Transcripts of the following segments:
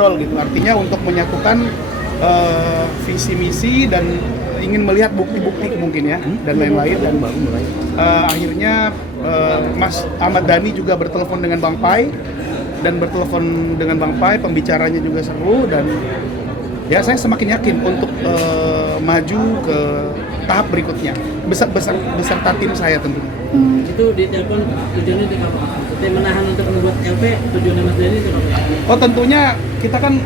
ngobrol gitu. Artinya untuk menyatukan visi misi dan ingin melihat bukti-bukti mungkin ya dan lain-lain. Dan akhirnya Mas Ahmad Dhani juga bertelepon dengan Bang Pai dengan Bang Pai, pembicaranya juga seru, dan ya saya semakin yakin untuk maju ke tahap berikutnya beserta tim saya tentunya. Itu di telepon tujuannya itu apa? Tim menahan untuk membuat LP, tujuannya Mas Dhani itu apa? Oh tentunya kita kan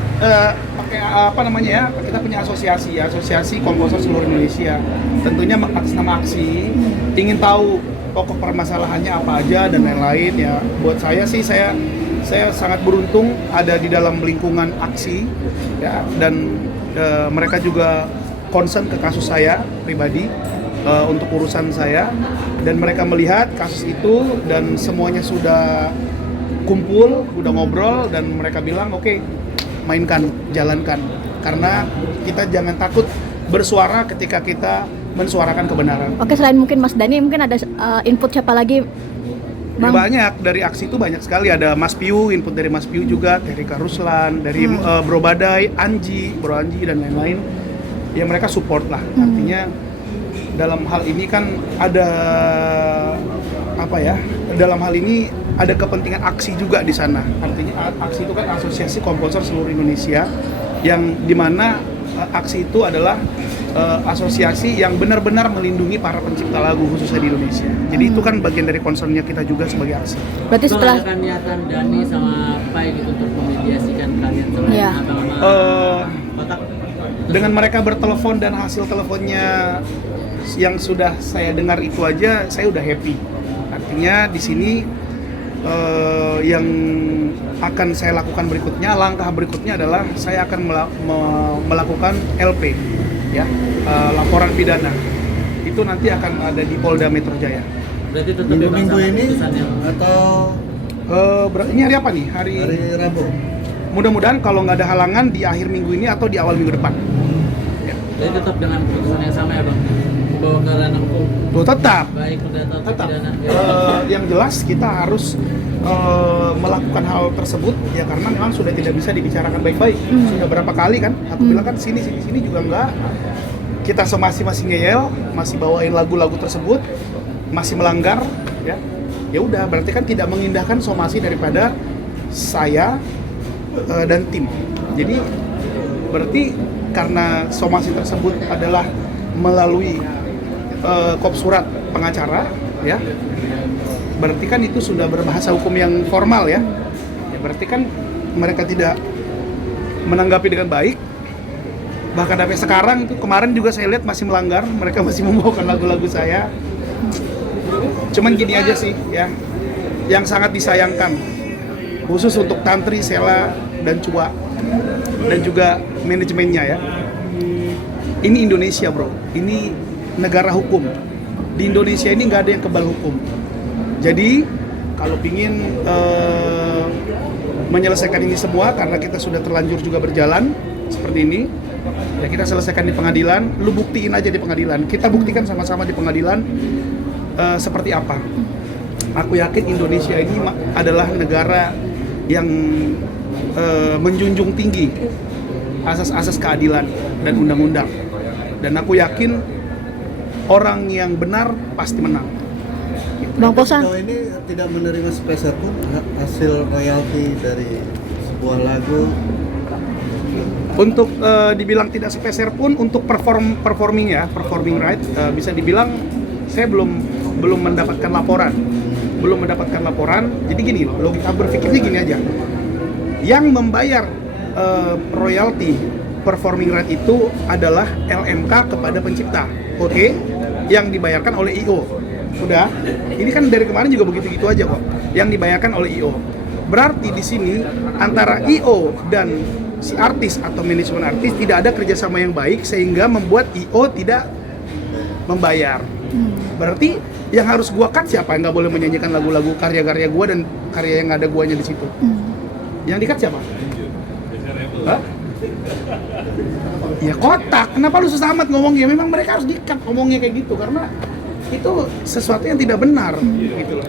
pakai apa namanya ya, kita punya asosiasi komposer seluruh Indonesia. Tentunya atas nama aksi, ingin tahu pokok permasalahannya apa aja dan lain-lain ya. Buat saya sih saya sangat beruntung ada di dalam lingkungan aksi ya, dan mereka juga concern ke kasus saya pribadi untuk urusan saya, dan mereka melihat kasus itu dan semuanya sudah kumpul, udah ngobrol, dan mereka bilang oke, mainkan, jalankan, karena kita jangan takut bersuara ketika kita mensuarakan kebenaran. Oke, selain mungkin Mas Dhani, mungkin ada input siapa lagi, Bang? Banyak, dari aksi itu banyak sekali. Ada Mas Piu, input dari Mas Piu juga, dari Kak Ruslan, dari Bro Badai, Bro Anji, dan lain-lain. Ya mereka support lah. Artinya dalam hal ini kan ada apa ya? Dalam hal ini ada kepentingan aksi juga di sana. Artinya aksi itu kan asosiasi komposer seluruh Indonesia, yang dimana aksi itu adalah asosiasi yang benar-benar melindungi para pencipta lagu khususnya di Indonesia. Jadi itu kan bagian dari concernnya kita juga sebagai aksi. Berarti setelah ada niatan Dhani sama Pai gitu untuk memediasikan kalian selain abang sama Kotak? Dengan mereka bertelepon dan hasil teleponnya yang sudah saya dengar itu aja, saya udah happy. Artinya di sini yang akan saya lakukan berikutnya, langkah berikutnya adalah saya akan melakukan LP, ya, laporan pidana. Itu nanti akan ada di Polda Metro Jaya. Berarti tetap Minggu ini atau ini hari apa nih? Hari Rabu. Mudah-mudahan kalau nggak ada halangan di akhir minggu ini atau di awal minggu depan. Ya. Jadi tetap dengan keputusan yang sama ya Bang? Membawa ke ranah hukum? Tetap. Baik perdata atau Tetap. pidana? Yang jelas kita harus melakukan hal tersebut ya, karena memang sudah tidak bisa dibicarakan baik-baik. Sudah berapa kali kan? Aku bilang kan sini juga enggak. Kita masih ngeyel, masih bawain lagu-lagu tersebut, masih melanggar, ya. Ya udah, berarti kan tidak mengindahkan somasi daripada saya dan tim. Jadi berarti karena somasi tersebut adalah melalui kop surat pengacara, ya. Berarti kan itu sudah berbahasa hukum yang formal ya. Ya berarti kan mereka tidak menanggapi dengan baik. Bahkan sampai sekarang itu, kemarin juga saya lihat masih melanggar, mereka masih membawakan lagu-lagu saya. Cuman gini aja sih ya, yang sangat disayangkan khusus untuk Tantri, Sela, dan Cua, dan juga manajemennya ya. Ini Indonesia bro, ini negara hukum. Di Indonesia ini nggak ada yang kebal hukum. Jadi kalau pingin menyelesaikan ini semua, karena kita sudah terlanjur juga berjalan seperti ini, ya kita selesaikan di pengadilan. Lu buktiin aja di pengadilan, kita buktikan sama-sama di pengadilan seperti apa. Aku yakin Indonesia ini adalah negara yang menjunjung tinggi asas-asas keadilan dan undang-undang, dan aku yakin orang yang benar pasti menang. Bang Posan, Sejauh ini tidak menerima sepeser pun hasil royalti dari sebuah lagu. Untuk dibilang tidak sepeser pun untuk performing right, bisa dibilang saya belum mendapatkan laporan. Jadi gini, logika berpikirnya gini aja. Yang membayar royalti performing right itu adalah LMK kepada pencipta, oke? Yang dibayarkan oleh IO. Udah, ini kan dari kemarin juga begitu-gitu aja kok. Yang dibayarkan oleh IO. Berarti di sini antara IO dan si artis atau manajemen artis tidak ada kerjasama yang baik sehingga membuat IO tidak membayar. Berarti yang harus gua cut siapa? Yang nggak boleh menyanyikan lagu-lagu karya-karya gua dan karya yang ada guanya di situ. Yang di cut siapa? Hah? Ya Kotak. Kenapa lu susah amat ngomongnya? Memang mereka harus di-cut ngomongnya kayak gitu karena itu sesuatu yang tidak benar gitu loh.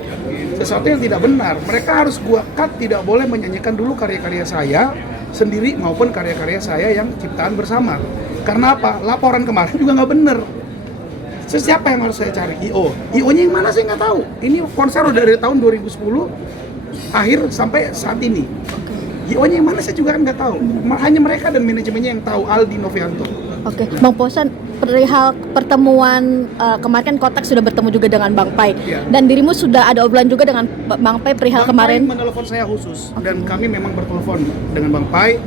Sesuatu yang tidak benar. Mereka harus gua cut, tidak boleh menyanyikan dulu karya-karya saya sendiri maupun karya-karya saya yang ciptaan bersama. Karena apa? Laporan kemarin juga nggak bener. Siapa yang harus saya cari? IO-nya yang mana saya nggak tahu. Ini konser udah dari tahun 2010 akhir sampai saat ini. IO-nya yang mana saya juga nggak tahu. Hanya mereka dan manajemennya yang tahu, Aldi Novianto. Oke, Bang Posan, perihal pertemuan kemarin kan Kotak sudah bertemu juga dengan Bang Pai. Iya. Dan dirimu sudah ada obrolan juga dengan Bang Pai perihal Bang kemarin. Pai menelepon saya khusus dan kami memang bertelepon dengan Bang Pai.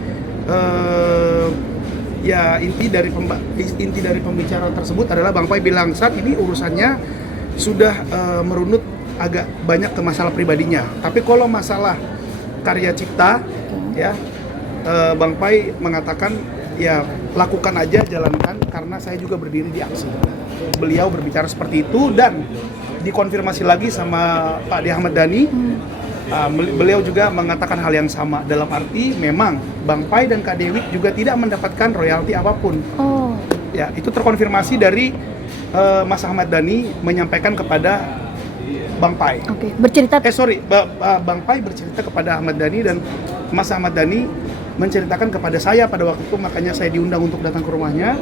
Ya inti dari pembicaraan tersebut adalah Bang Pai bilang saat ini urusannya sudah merunut agak banyak ke masalah pribadinya. Tapi kalau masalah karya cipta, ya Bang Pai mengatakan ya lakukan aja, jalankan, karena saya juga berdiri di aksi. Beliau berbicara seperti itu dan dikonfirmasi lagi sama Pak D. Ahmad Dhani. Beliau juga mengatakan hal yang sama, dalam arti memang Bang Pai dan Kak Dewi juga tidak mendapatkan royalti apapun. Oh. Ya, itu terkonfirmasi dari Mas Ahmad Dhani menyampaikan kepada Bang Pai. Oke, bercerita. Bang Pai bercerita kepada Ahmad Dhani dan Mas Ahmad Dhani menceritakan kepada saya pada waktu itu, makanya saya diundang untuk datang ke rumahnya.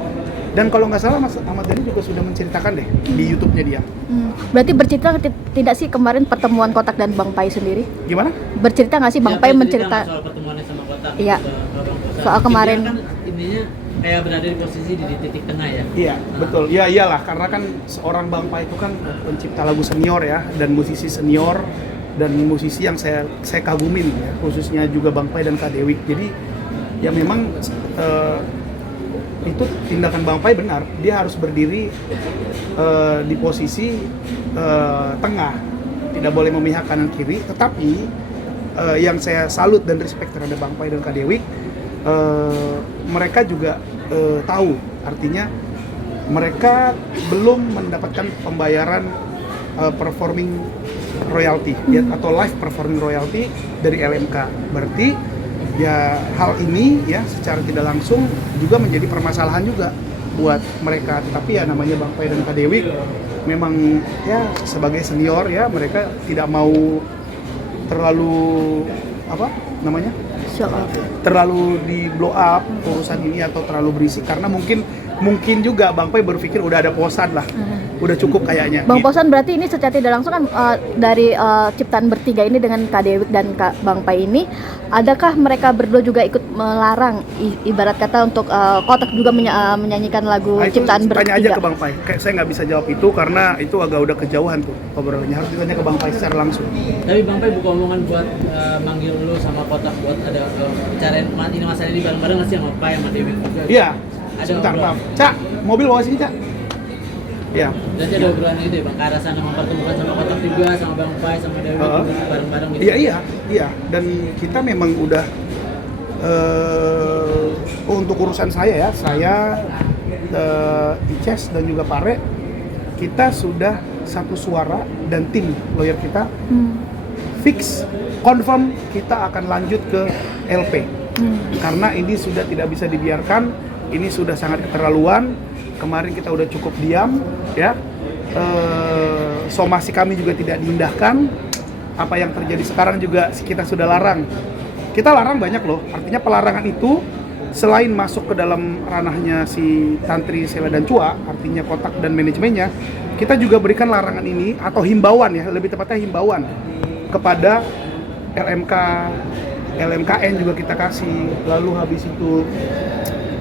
Dan kalau nggak salah Mas Ahmad Dhani juga sudah menceritakan deh di YouTube-nya dia. Berarti bercerita tidak sih kemarin pertemuan Kotak dan Bang Pai sendiri? Gimana? Bercerita nggak sih Bang Pai mencerita? soal pertemuannya sama Kotak. Iya. ke Bang Posan. Soal kemarin. Intinya kan intinya kayak berada di posisi di titik tengah ya. Iya, betul. Ya iyalah, karena kan seorang Bang Pai itu kan pencipta lagu senior ya, dan musisi senior dan musisi yang saya kagumin ya, khususnya juga Bang Pai dan Kak Dewi. Jadi ya memang itu tindakan Bang Pai benar, dia harus berdiri di posisi tengah, tidak boleh memihak kanan kiri. Tetapi yang saya salut dan respect terhadap Bang Pai dan Kak Dewi, mereka juga tahu, artinya mereka belum mendapatkan pembayaran performing royalty atau live performing royalty dari LMK. Berarti ya hal ini ya secara tidak langsung juga menjadi permasalahan juga buat mereka. Tetapi ya namanya Bang Pai dan Kak Dewi memang ya sebagai senior ya, mereka tidak mau terlalu terlalu di blow up urusan ini atau terlalu berisik, karena mungkin juga Bang Pai berpikir udah ada Posan lah, udah cukup kayaknya. Bang gitu. Posan, berarti ini secara tidak langsung kan dari ciptaan bertiga ini dengan Kak Dewi dan Kak Bang Pai ini, adakah mereka berdua juga ikut melarang ibarat kata untuk Kotak juga menyanyikan lagu Itu ciptaan bertiga? tanya aja ke Bang Pai. Kayak saya nggak bisa jawab itu karena itu agak udah kejauhan tuh obrolannya. Harus ditanya ke Bang Pai secara langsung. Tapi Bang Pai buka omongan buat manggil lu sama Kotak buat ada bicarain ini masalah ini bareng-bareng nggak sih sama Pai sama Dewi juga? Iya. Ada Sebentar, obrolan. maaf. Cak, mobil bawa sini, Cak. Iya. Berarti ada obrolan itu ya Bang, ke arah sana mempertemukan sama Kotak juga, sama Bang Pai, sama Dewi bareng-bareng gitu? Iya. Dan kita memang udah untuk urusan saya ya, Ices dan juga Pare, kita sudah satu suara dan tim lawyer kita fix, confirm kita akan lanjut ke LP. Karena ini sudah tidak bisa dibiarkan, ini sudah sangat keterlaluan. Kemarin kita udah cukup diam, ya. Somasi kami juga tidak diindahkan. Apa yang terjadi sekarang juga kita sudah larang. Kita larang banyak loh. Artinya pelarangan itu selain masuk ke dalam ranahnya si Tantri, Sela dan Cua, artinya Kotak dan manajemennya, kita juga berikan larangan ini atau himbauan ya, lebih tepatnya himbauan kepada LMK, LMKN juga kita kasih, lalu habis itu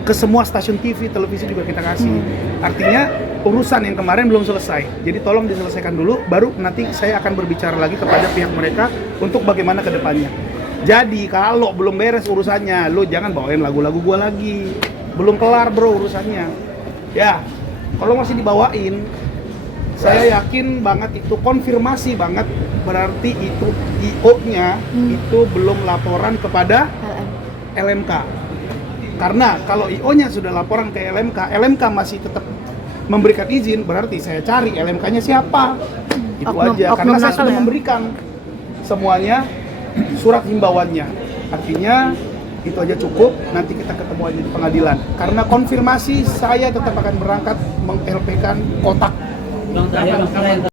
ke semua stasiun TV, televisi juga kita kasih. Artinya urusan yang kemarin belum selesai, jadi tolong diselesaikan dulu, baru nanti saya akan berbicara lagi kepada pihak mereka untuk bagaimana ke depannya. Jadi kalau belum beres urusannya, lo jangan bawain lagu-lagu gua lagi, belum kelar bro urusannya. Ya, kalau masih dibawain, saya yakin banget itu konfirmasi banget, berarti itu IO-nya itu belum laporan kepada LMK. Karena kalau IO-nya sudah laporan ke LMK, LMK masih tetap memberikan izin, berarti saya cari LMK-nya siapa. Itu aja, karena saya sudah memberikan semuanya surat himbauannya. Artinya itu aja cukup, nanti kita ketemu aja di pengadilan. Karena konfirmasi saya tetap akan berangkat meng-LP-kan Kotak. Bang, terakhir